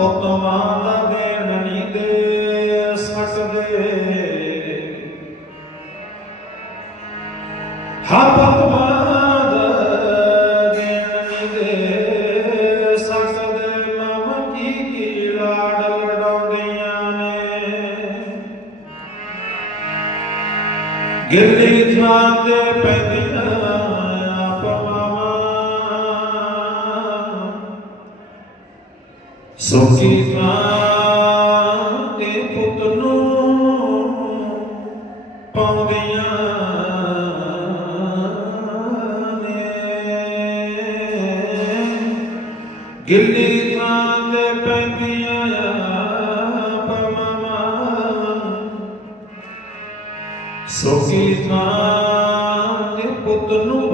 ਪੁੱਤ ਮਾਂ ਦਾ ਦੇਣ ਨਹੀਂ ਦੇ ਸਕਦੇ। ਹਾਂ ਪੁੱਤ ਮਾਂ ਦਾ ਦੇਣ ਨਹੀਂ ਦੇ ਸਕਦੇ। ਮਾਂ ਕੀ ਕੀ ਲਾਡ ਲੜਾਉਂਦੀਆਂ ਨੇ। ਗਿੱਲੀ ਥਾਂ ਤੇ ਪੈਂਦੀਆਂ ਸੁਖੀ ਥਾਂ ਤੇ ਪੁੱਤ ਨੂੰ ਪਾਉਂਦੀਆਂ ਗਿੱਲੀ ਥਾਂ ਤੇ ਪੈਂਦੀਆਂ ਆਪ ਮਾਵਾਂ ਥਾਂ ਦੇ ਪੁੱਤ ਨੂੰ